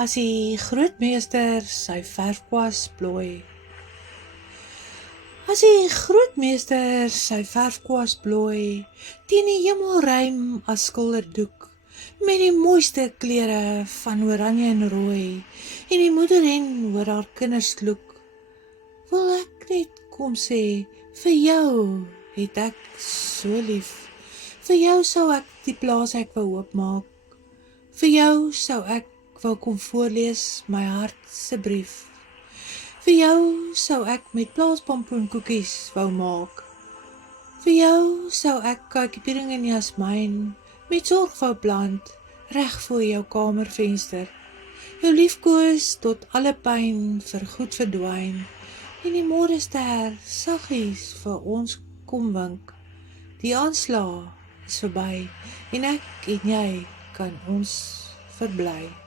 as die grootmeester sy verfkwas plooi. As die grootmeester sy verfkwas plooi, teen die hemelruim as skilderdoek, met die mooiste kleure van oranje en rooi, en die moederhen oor haar kinders loek, wil ek net kom sê, vir jou het ek so lief, vir jou sou ek die plaas ek wou oopmaak, vir jou sou ek wou kom voorlees my hart se brief, vir jou sou ek met plaaspompoenkoekies wou maak, vir jou sou ek kykiepiering en jasmijn met sorg wou plant, reg voor jou kamervenster, jou liefkoes tot alle pyn vir goed verdwyn, en die môrester saggies vir ons kom wink, die aanslag is verby, en ek en jy kan ons verbly.